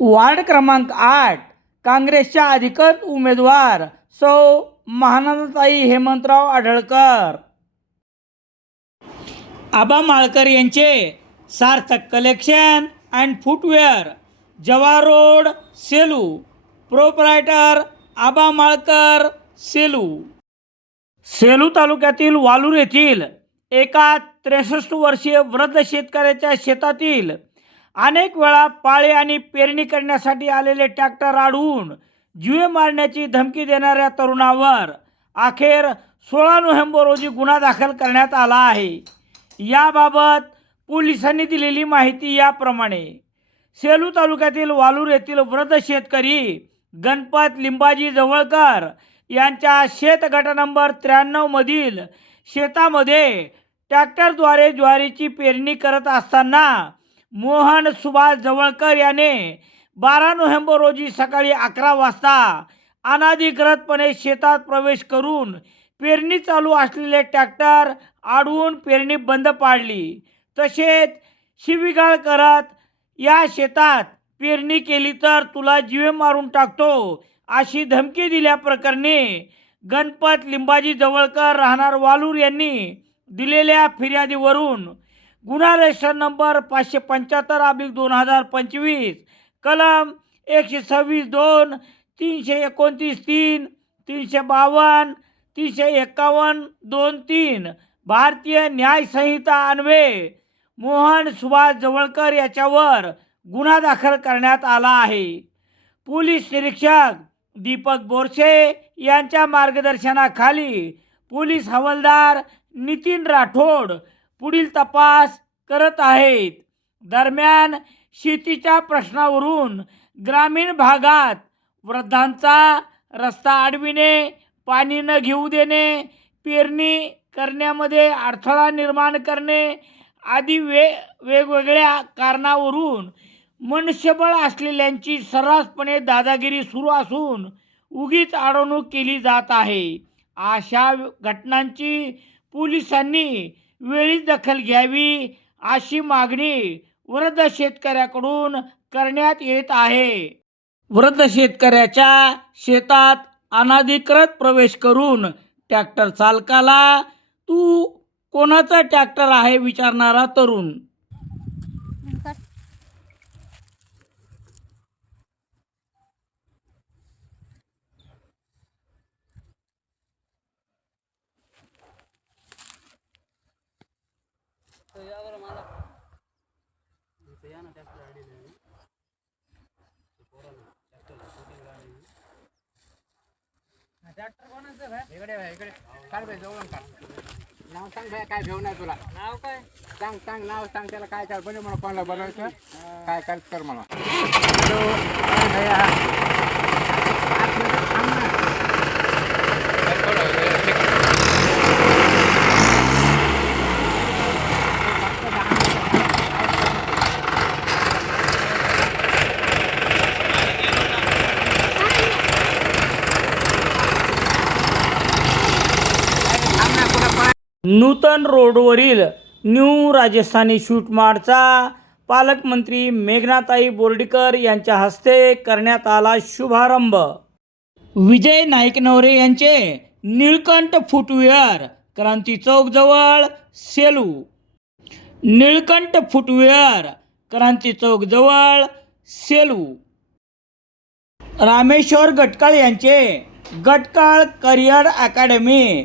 Ward क्रमांक आठ काँग्रेसच्या अधिकृत उमेदवार सौ महानंदताई हेमंतराव आढळकर. आबा माळकर यांचे Sarthak collection and footwear Jawar road Selu. Proprietor Aba Malkar Selu. Selu तालुक्यातील वालूर येथील एका त्रेसष्ट वर्षीय वृद्ध शेतकऱ्याच्या शेतातील अनेक वेळा पाळे आणि पेरणी करण्यासाठी आलेले ट्रॅक्टर अडवून जुवे मारण्याची धमकी देणाऱ्या तरुणावर अखेर सोळा नोव्हेंबर रोजी गुन्हा दाखल करण्यात आला आहे. याबाबत पोलिसांनी दिलेली माहिती याप्रमाणे. सेलू तालुक्यातील वालूर येथील वृद्ध शेतकरी गणपत लिंबाजी जवळकर यांच्या शेत गट नंबर त्र्याण्णवमधील शेतामध्ये ट्रॅक्टरद्वारे ज्वारीची पेरणी करत असताना मोहन सुभाष जवळकर याने बारा नोव्हेंबर रोजी सकाळी अकरा वाजता अनाधिकृतपणे शेतात प्रवेश करून पेरणी चालू असलेले ट्रॅक्टर आडवून पेरणी बंद पाडली. तसेच शिवीगाळ करत या शेतात पेरणी केली तर तुला जीवे मारून टाकतो अशी धमकी दिल्याप्रकरणी गणपत लिंबाजी जवळकर राहणार वालूर यांनी दिलेल्या फिर्यादीवरून गुन्हा रजिस्टर नंबर पाचशे पंच्याहत्तर अब्लिक दोन हजार पंचवीस. कलम एकशे सव्वीस दोन तीनशे एकोणतीस तीन तीनशे बावन्न तीनशे एक्कावन्न दोन तीन. भारतीय न्यायसंहिता अन्वये मोहन सुभाष जवळकर याच्यावर गुन्हा दाखल करण्यात आला आहे. पोलीस निरीक्षक दीपक बोरसे यांच्या मार्गदर्शनाखाली पोलीस हवालदार नितीन राठोड पुढील तपास करत आहेत. दरम्यान शेतीच्या प्रश्नावरून ग्रामीण भागात वृद्धांचा रस्ता अडविणे पाणी न घेऊ देणे पेरणी करण्यामध्ये अडथळा निर्माण करणे आदी वे वेगवेगळ्या कारणावरून मनुष्यबळ असलेल्यांची सर्रासपणे दादागिरी सुरू असून उगीच अडवणूक केली जात आहे. अशा घटनांची पोलिसांनी वेळीच दखल घ्यावी अशी मागणी वृद्ध शेतकऱ्याकडून करण्यात येत आहे. वृद्ध शेतकऱ्याच्या शेतात अनाधिकृत प्रवेश करून ट्रॅक्टर चालकाला तू कोणाचा ट्रॅक्टर आहे? विचारणारा तरुण इकडे इकडे. काढ बे, जवळून. नाव सांग भैया काय घेऊन आहे तुला? नाव काय? सांग सांग नाव सांग त्याला काय काय बनव मला कोणाला बनवायचं काय काय कर मला हॅलो. नूतन रोडवरील न्यू राजस्थानी शूटमार्टचा पालकमंत्री मेघनाताई बोर्डीकर यांच्या हस्ते करण्यात आला शुभारंभ. विजय नाईकनवरे यांचे निळकंठ फुटवेअर क्रांती चौकजवळ सेलू. निळकंठ फुटवेअर क्रांती चौकजवळ सेलू. रामेश्वर गटकाळ यांचे गटकाळ करिअर अकॅडमी